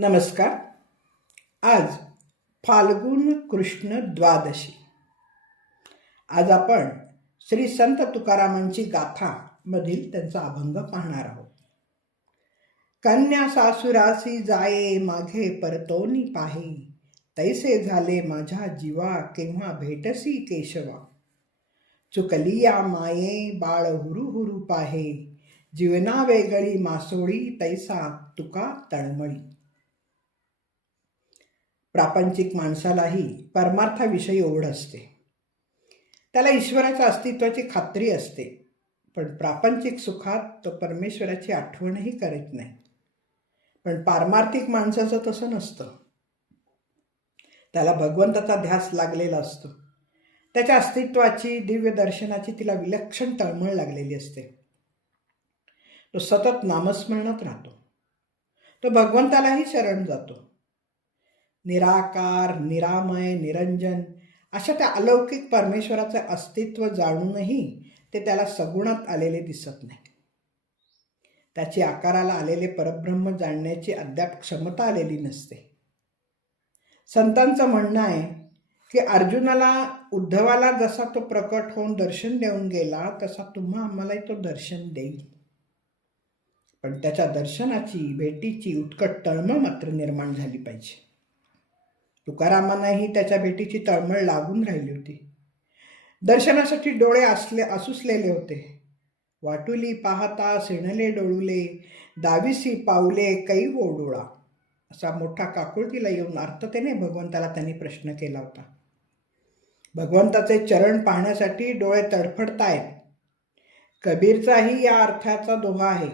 नमस्कार. आज फाल्गुन कृष्ण द्वादशी. आज आपण श्री संत तुकारामांची गाथा मधील त्यांचा अभंग पाहणार आहोत. कन्या सासुरासी जाये माघे परतोनी पाहे. तैसे झाले माझ्या जीवा केव्हा भेटसी केशवा. चुकली या माये बाळ हुरु हुरू पाहे. जीवना वेगळी मासोळी तैसा तुका तळमळी. प्रापंचिक माणसालाही परमार्थाविषयी ओढ असते. त्याला ईश्वराच्या अस्तित्वाची खात्री असते. पण प्रापंचिक सुखात तो परमेश्वराची आठवणही करीत नाही. पण पारमार्थिक माणसाचं तसं नसतं. त्याला भगवंताचा ध्यास लागलेला असतो. त्याच्या अस्तित्वाची दिव्य दर्शनाची तिला विलक्षण तळमळ लागलेली असते. तो सतत नामस्मरणात राहतो. तो भगवंतालाही शरण जातो. निराकार निरामय निरंजन अशा त्या अलौकिक परमेश्वराचे अस्तित्व जाणूनही ते त्याला सगुणात आलेले दिसत नाही. त्याची आकाराला आलेले परब्रह्म जाणण्याची अद्याप क्षमता आलेली नसते. संतांचं म्हणणं आहे की अर्जुनाला उद्धवाला जसा तो प्रकट होऊन दर्शन देऊन गेला तसा तुम्हा आम्हालाही तो दर्शन देईल. पण त्याच्या दर्शनाची भेटीची उत्कट तळमळ मात्र निर्माण झाली पाहिजे. तुकारामांनाही त्याच्या भेटीची तळमळ लागून राहिली होती. दर्शनासाठी डोळे असले असुसलेले होते. वाटुली पाहता सिणले डोळुले दाविसी पावले कै ओडोळा हो असा मोठा काकुळतीला येऊन अर्थतेने भगवंताला त्यांनी प्रश्न केला होता. भगवंताचे चरण पाहण्यासाठी डोळे तडफडतायत. कबीरचाही या अर्थाचा दोहा आहे.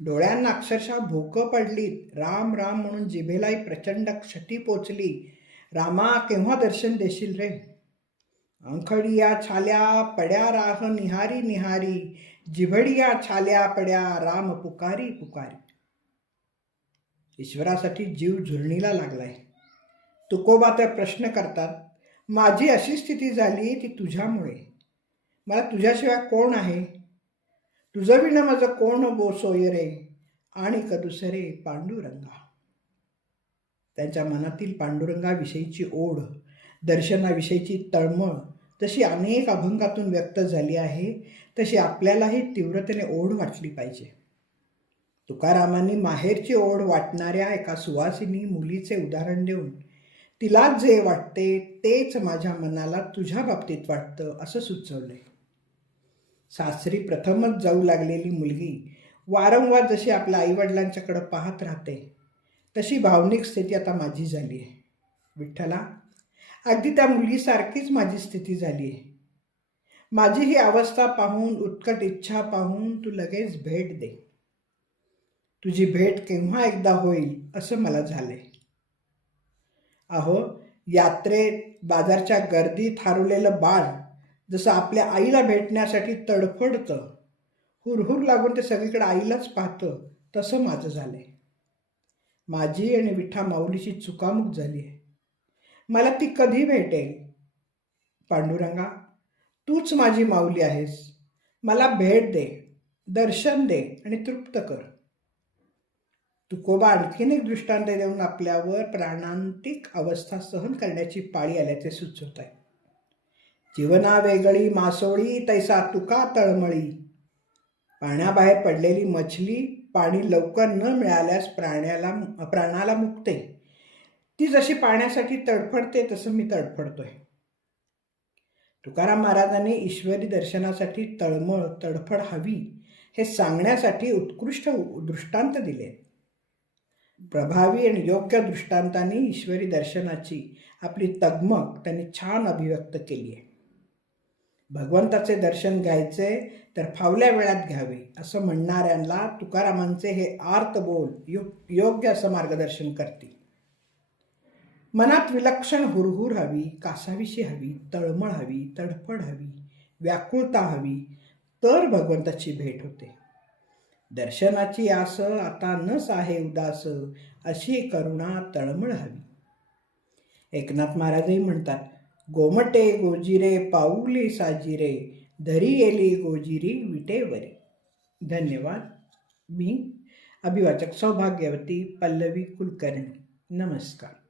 डोळ्यांना अक्षरशः भूकं पडलीत. राम राम म्हणून जिभेलाही प्रचंड क्षती पोचली. रामा केव्हा दर्शन देशील रे? अंखडिया छाल्या पड्या राह निहारी निहारी जिभडिया छाल्या पड्या राम पुकारी पुकारी. ईश्वरासाठी जीव झुरणीला लागलाय. तुकोबा तर प्रश्न करतात माझी अशी स्थिती झाली ती तुझ्यामुळे. मला तुझ्याशिवाय कोण आहे? तुझं विणं माझं कोण बोसोय रे? आणि क दुसरे पांडुरंगा. त्यांच्या मनातील पांडुरंगाविषयीची ओढ दर्शनाविषयीची तळमळ जशी अनेक अभंगातून व्यक्त झाली आहे तशी आपल्यालाही तीव्रतेने ओढ वाटली पाहिजे. तुकारामांनी माहेरची ओढ वाटणाऱ्या एका सुवासिनी मुलीचे उदाहरण देऊन तिला जे वाटते तेच माझ्या मनाला तुझ्या बाबतीत वाटतं असं सुचवलंय सासरी प्रथमच जाऊ लागलेली मुलगी वारंवार जशी आपल्या आईवडिलांच्याकडं पाहत राहते तशी भावनिक स्थिती आता माझी झाली आहे. विठ्ठला अगदी त्या मुलीसारखीच माझी स्थिती झाली आहे. माझी ही अवस्था पाहून उत्कट इच्छा पाहून तू लगेच भेट दे. तुझी भेट केव्हा एकदा होईल असं मला झालंय. अहो यात्रेत बाजारच्या गर्दीत हरवलेलं बाळ जसं आपल्या आईला भेटण्यासाठी तडफडतं हुरहुर लागून ते सगळीकडे आईलाच पाहतं तसं माझं झालंय. माझी आणि विठा माऊलीची चुकामुक झाली आहे. मला ती कधी भेटेल? पांडुरंगा तूच माझी माऊली आहेस. मला भेट दे दर्शन दे आणि तृप्त कर. तुकोबा आणखीन एक दृष्टांत देऊन आपल्यावर प्राणांतिक अवस्था सहन करण्याची पाळी आल्याचे सुचवत आहे. जीवना वेगळी मासोळी तैसा तुका तळमळी. पाण्याबाहेर पडलेली मछली पाणी लवकर न मिळाल्यास प्राण्याला प्राणाला मुकते. ती जशी पाण्यासाठी तडफडते तसं मी तडफडतोय. तुकाराम महाराजांनी ईश्वरी दर्शनासाठी तळमळ तडफड हवी हे सांगण्यासाठी उत्कृष्ट दृष्टांत दिले. प्रभावी आणि योग्य दृष्टांतांनी ईश्वरी दर्शनाची आपली तगमग त्यांनी छान अभिव्यक्त केली आहे. भगवंताचे दर्शन घ्यायचे तर फावल्या वेळात घ्यावे असं म्हणणाऱ्यांना तुकारामांचे हे आर्त बोल यो योग्य असं मार्गदर्शन करतील. मनात विलक्षण हुरहुर हवी कासाविषयी हवी तळमळ हवी तडफड हवी व्याकुळता हवी तर भगवंताची भेट होते. दर्शनाची आस आता नस आहे उदास अशी करुणा तळमळ हवी. एकनाथ महाराजही म्हणतात गोमटे गोजिरे पाऊली साजिरे धरी येली गोजिरी विटेवरी. धन्यवाद. मी अभिवाचक सौभाग्यवती पल्लवी कुलकर्णी. नमस्कार.